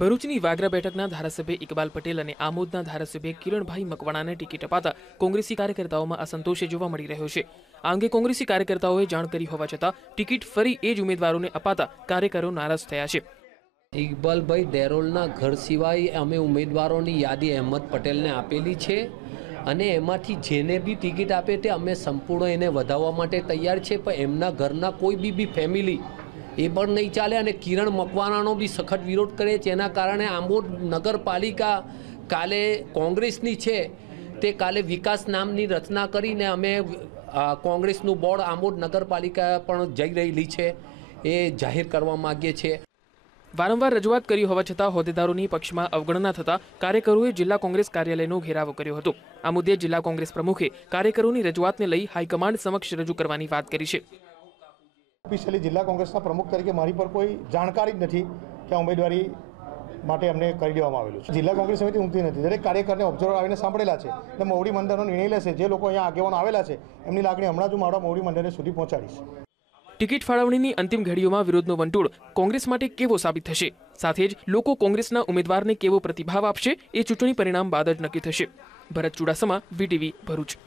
ભરૂચની વાગરા બેઠકના ધારાસભ્ય ઇકબાલ પટેલ અને આમોદના ધારાસભ્ય કિરણભાઈ મકવાણાને ટિકિટ અપાતા કોંગ્રેસી કાર્યકર્તાઓમાં અસંતોષ જોવા મળી રહ્યો છે. આ અંગે કોંગ્રેસી કાર્યકર્તાઓએ જાણ કરી હોવા છતાં ટિકિટ ફરી એ જ ઉમેદવારોને અપાતા કાર્યકરો નારાજ થયા છે. ઇકબાલભાઈ ડેરોલના ઘર સિવાય અમે ઉમેદવારોની યાદી અહેમદ પટેલને આપેલી છે અને એમાંથી જેને બી ટિકિટ આપે તે અમે સંપૂર્ણ એને વધાવવા માટે તૈયાર છે. પણ એમના ઘરના કોઈ બી બી ફેમિલી એ પણ નહીં ચાલે અને કિરણ મકવાણાનો બી સખત વિરોધ કરે છે. એના કારણે આંબોડ નગરપાલિકા કાલે કોંગ્રેસની છે. તે કાલે વિકાસ નામની રચના કરીને અમે કોંગ્રેસનું બોર્ડ આંબોડ નગરપાલિકા પણ જઈ રહેલી છે. એ જાહેર કરવા માગીએ છીએ વારંવાર રજૂઆત કરી હોવા છતાં હોદ્દેદારોની પક્ષમાં અવગણના થતા કાર્યકરોએ જિલ્લા કોંગ્રેસ કાર્યાલયનો ઘેરાવો કર્યો હતો. આ મુદ્દે જિલ્લા કોંગ્રેસ પ્રમુખે કાર્યકરોની રજૂઆતને લઈ હાઈકમાન્ડ સમક્ષ રજૂ કરવાની વાત કરી છે. ઓફિશિયલી જિલ્લા કોંગ્રેસના પ્રમુખ તરીકે મારી પર કોઈ જાણકારી જ નથી કે આ ઉમેદવારી માટે અમને કરી દેવામાં આવેલું છે. જિલ્લા કોંગ્રેસ સમિતિ ઊંઘતી નથી. દરેક કાર્યકરને ઓબ્ઝર્વર આવીને સાંભળેલા છે અને મોવડી મંડળનો નિર્ણય લેશે. જે લોકો અહીંયા આગેવાનો આવેલા છે, એમની લાગણી હમણાં જ હું મારા મોવડી મંડળને સુધી પહોંચાડીશ. ટિકિટ ફાળવણીની અંતિમ ઘડીઓમાં વિરોધનો વંટોળ કોંગ્રેસ માટે કેવો સાબિત થશે? સાથે જ લોકો કોંગ્રેસના ઉમેદવારને કેવો પ્રતિભાવ આપશે? એ ચૂંટણી પરિણામ બાદ જ નક્કી થશે. ભરત ચુડાસમા, વીટીવી ભરૂચ.